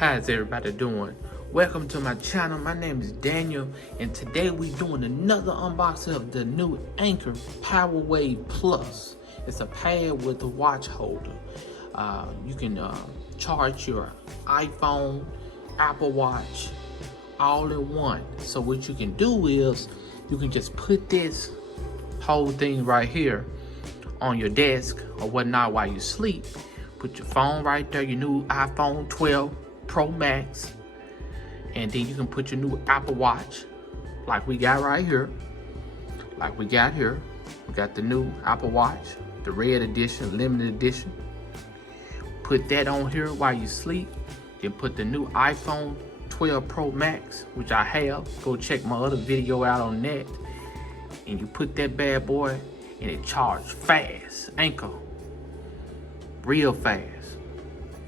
How's everybody doing? Welcome to my channel. My name is Daniel, and today we're doing another unboxing of the new Anker Powerwave Plus. It's a pad with a watch holder. You can charge your iPhone, Apple Watch, all in one. So what you can do is you can just put this whole thing right here on your desk or whatnot while you sleep. Put your phone right there, your new iPhone 12 Pro Max, and then you can put your new Apple Watch like we got right here. We got the new Apple Watch, the red edition, limited edition. Put that on here while you sleep. Then put the new iPhone 12 Pro Max, which I have. Go check my other video out on that. And you put that bad boy and it charges fast. Anker, real fast.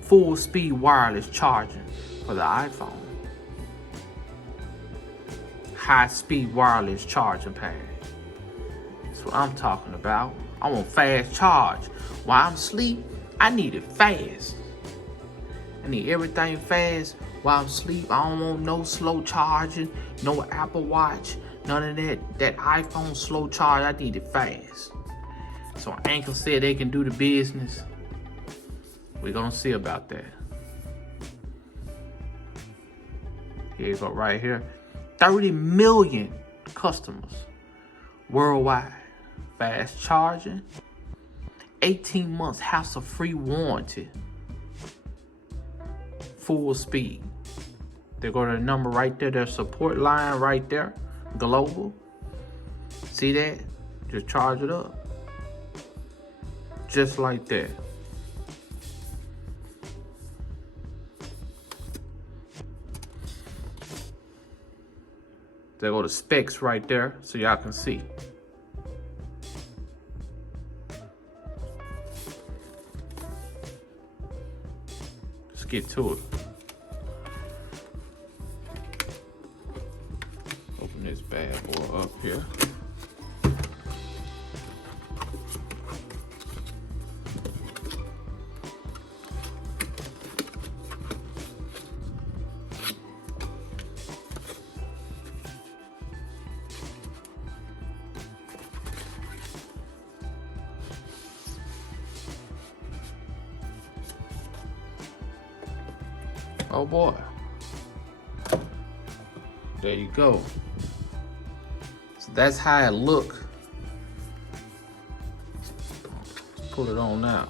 Full speed wireless charging for the iPhone. High speed wireless charging pad. That's what I'm talking about. I want fast charge. While I'm asleep, I need it fast. I need everything fast while I'm asleep. I don't want no slow charging, no Apple Watch, none of that. That iPhone slow charge, I need it fast. So Anker said they can do the business. We're gonna see about that. Here you go, right here. 30 million customers worldwide. Fast charging. 18 months hassle-free warranty. Full speed. They go to the number right there, their support line right there. Global. See that? Just charge it up. Just like that. There go the specs right there so y'all can see. Let's get to it. Open this bad boy up here. Oh boy. There you go. So that's how it look. Put it on now.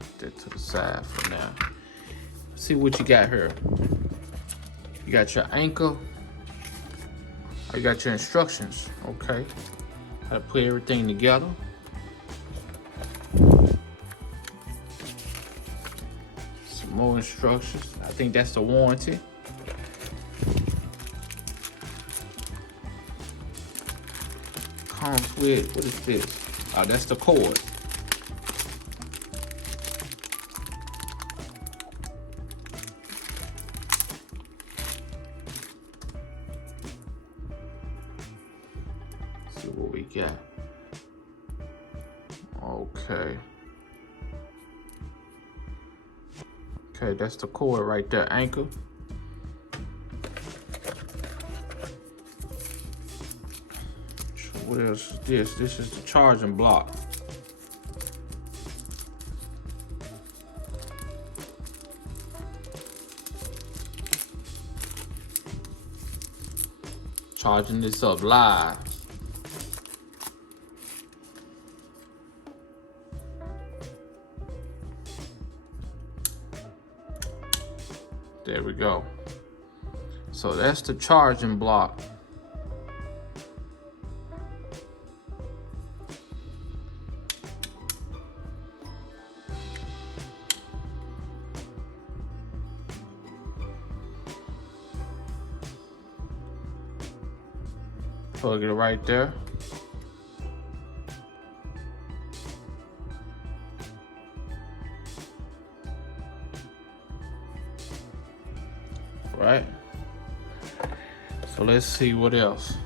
Put that to the side for now. See what you got here. You got your Anker. You got your instructions. Okay. How to put everything together. More instructions. I think that's the warranty. Comes with, what is this? Oh, that's the cord. Let's see what we got. Okay. Okay, that's the cord right there, Anker. So what else is this? This is the charging block. Charging this up live. There we go. So that's the charging block. Plug it right there. Right? So let's see what else.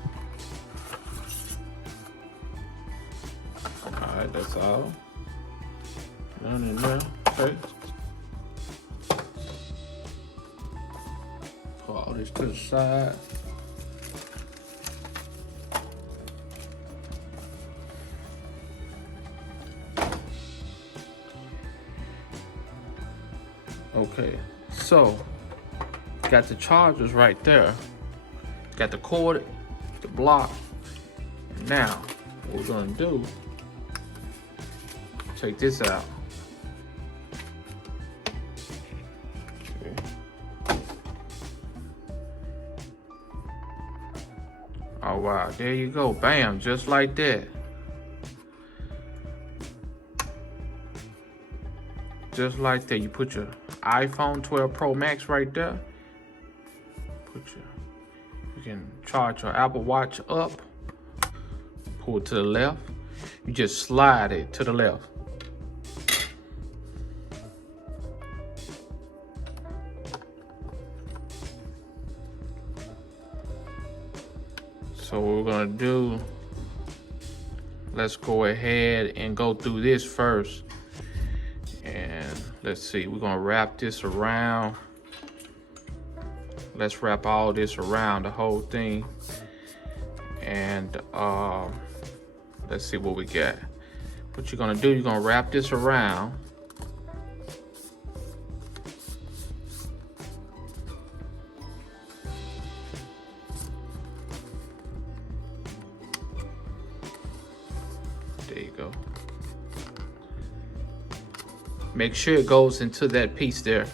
All right, that's all. None in there. Okay. this to the side. Okay, so got the chargers right there. Got the cord, the block. Now, what we're gonna do, take this out. Okay. Oh wow, there you go, bam, just like that. Just like that, you put your iPhone 12 Pro Max right there. You can charge your Apple Watch up, pull it to the left. You just slide it to the left. So what we're gonna do, let's go ahead and go through this first. And let's see, we're gonna wrap this around. Let's wrap all this around the whole thing. And let's see what we got. What you're gonna do, you're gonna wrap this around. There you go. Make sure it goes into that piece there.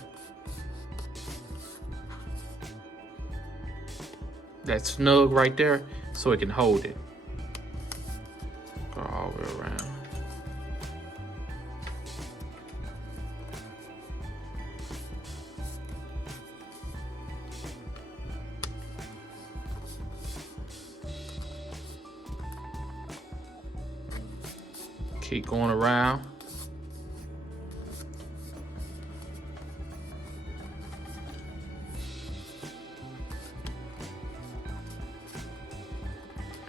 That snug right there, so it can hold it. Go all the way around. Keep going around.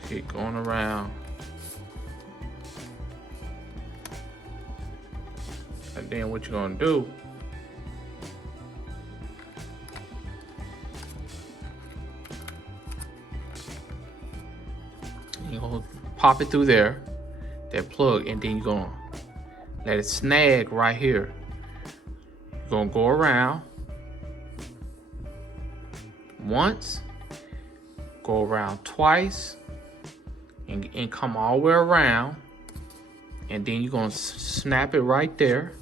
Keep going around. And then what you're gonna do, you're gonna pop it through there, that plug, and then you're gonna let it snag right here. You're gonna go around once, go around twice, and come all the way around, and then you're gonna snap it right there.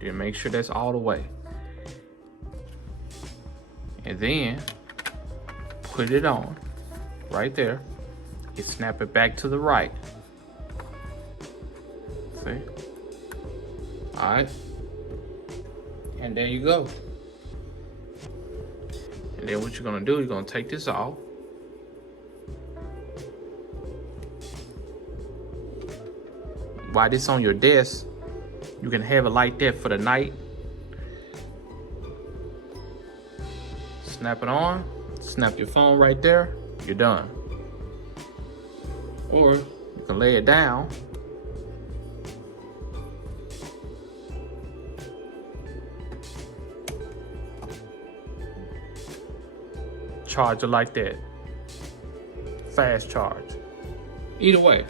Then make sure that's all the way, and then put it on right there. You snap it back to the right. See? All right, and there you go. And then what you're gonna do, you're gonna take this off. While this on your desk, you can have it like that for the night. Snap it on, snap your phone right there, you're done. Or you can lay it down. Charge it like that. Fast charge. Either way.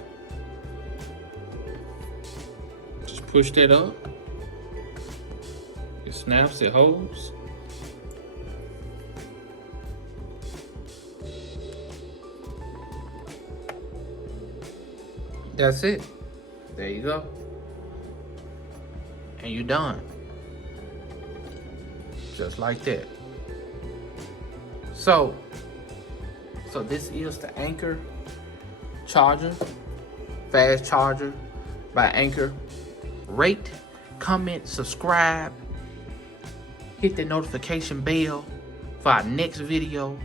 Just push that up. It snaps, it holds. That's it. There you go. And you're done. Just like that. So this is the Anker charger, fast charger by Anker. Rate, comment, subscribe, hit the notification bell for our next video.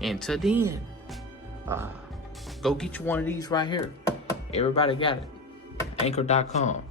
Until then, go get you one of these right here. Everybody got it. Anker.com.